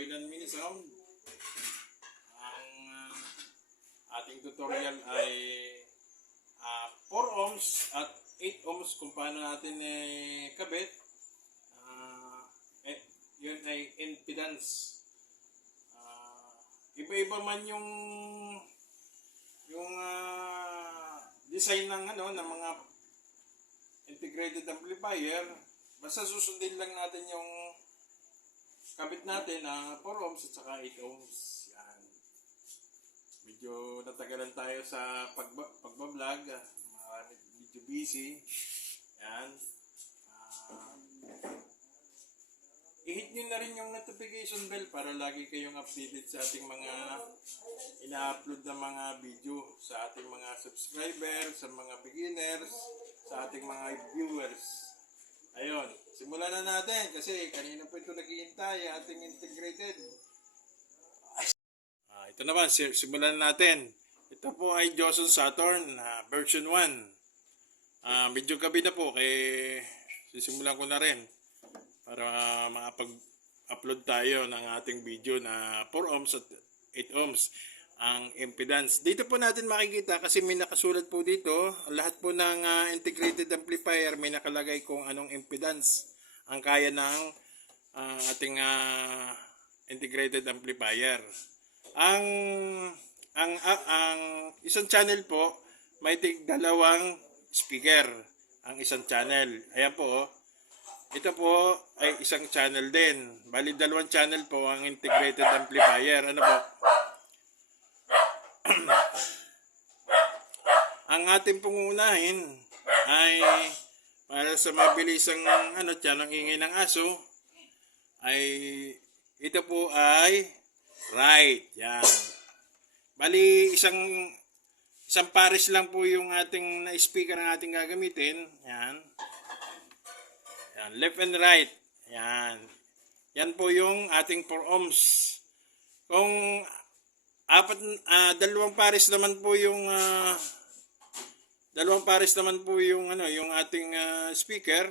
Island Mini Sound. Ang ah, ating tutorial ay ah, 4 ohms at 8 ohms kung paano natin eh, kabit. Ah, eh, yun ay impedance. Ah, iba-iba man yung yung ah, design ng ano ng mga integrated amplifier basta susundin lang natin yung kabit natin na 4 ohms at saka 8 ohms. Yan. Medyo natagalan tayo sa pagba, pagbablog marami medyo busy. Yan. Ah, i-hit nyo na rin yung notification bell para lagi kayong updated sa ating mga ina-upload na mga video sa ating mga subscribers, sa mga beginners, sa ating mga viewers. Ayun, simulan na natin kasi kanina po ito naghihintay ating integrated. Ah, ito naman, si- simulan na natin. Ito po ay Johnson Saturn ah, version 1. Ah, medyo gabi na po kaya sisimulan ko na rin para makapag-upload tayo ng ating video na 4 ohms at 8 ohms ang impedance. Dito po natin makikita kasi may nakasulat po dito, lahat po ng ah, integrated amplifier may nakalagay kung anong impedance ang kaya ng ah, ating ah, integrated amplifier. Ang ang ah, ang isang channel po may tig dalawang speaker ang isang channel. Ayan po. oh. Ito po ay isang channel din. Bali dalawang channel po ang integrated amplifier. Ano po? Ang ating pangunahin ay para sa mabilisang ano tiyan ang ingay ng aso ay ito po ay right yan. Bali isang isang pares lang po yung ating na speaker ang ating gagamitin yan. Yan left and right yan. Yan po yung ating 4 ohms. Kung apat ah, dalawang pares naman po yung ah, dalawang pares naman po yung ano yung ating ah, speaker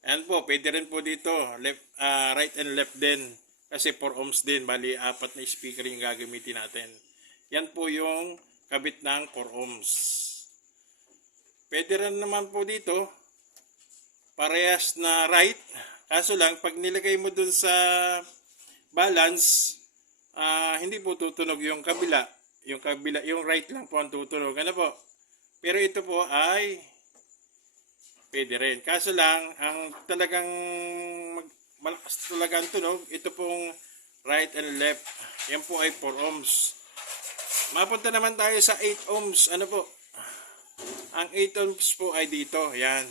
Ayan po, pwede rin po dito, left, ah, right and left din. Kasi 4 ohms din, bali apat na speaker yung gagamitin natin. Yan po yung kabit ng 4 ohms. Pwede rin naman po dito, parehas na right. Kaso lang, pag nilagay mo dun sa balance, ah, hindi po tutunog yung kabila. Yung kabila, yung right lang po ang tutunog. Ano po? Pero ito po ay pwede rin. Kaso lang, ang talagang mag, malakas talaga ang tunog, ito pong right and left. Yan po ay 4 ohms. Mapunta naman tayo sa 8 ohms. Ano po? Ang 8 ohms po ay dito. Yan.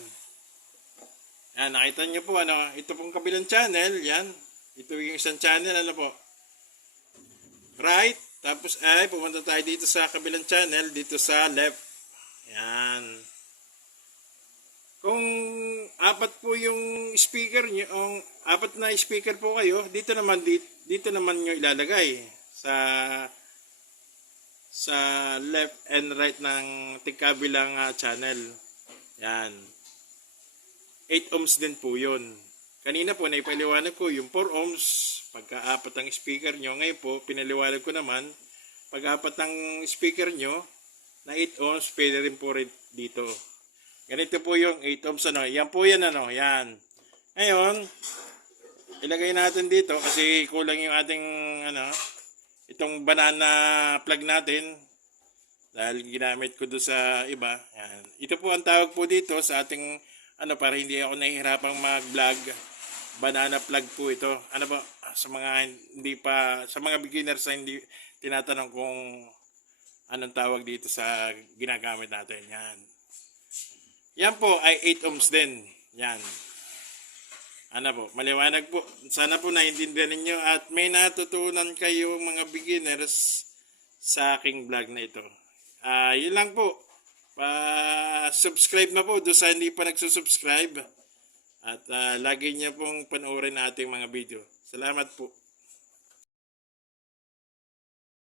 Yan, nakita nyo po ano, ito pong kabilang channel, yan. Ito yung isang channel, ano po? Right, tapos ay pumunta tayo dito sa kabilang channel, dito sa left. Yan. Kung apat po yung speaker niyo, ang apat na speaker po kayo, dito naman dito, dito naman niyo ilalagay sa sa left and right ng tigkabilang ah, channel. Yan. 8 ohms din po yun. Kanina po naipaliwanag ko yung 4 ohms pagka-apat ang speaker nyo. Ngayon po, pinaliwanag ko naman pag-apat ang speaker nyo na 8 ohms, pwede rin po rin dito. Ganito po yung 8 ohms ano. Yan po yan ano. Yan. Ngayon, ilagay natin dito kasi kulang yung ating ano, itong banana plug natin dahil ginamit ko doon sa iba. Yan. Ito po ang tawag po dito sa ating ano para hindi ako nahihirapang mag-vlog. Banana plug po ito. Ano ba sa mga hindi pa sa mga beginners na hindi tinatanong kung anong tawag dito sa ginagamit natin. Yan. Yan po ay 8 ohms din. Yan. Ano po, maliwanag po. Sana po naintindihan ninyo at may natutunan kayo mga beginners sa aking vlog na ito. Ah, yun lang po. Pa-subscribe na po doon sa hindi pa nagsusubscribe. At ah, lagi niyo pong panoorin nating mga video. Salamat po.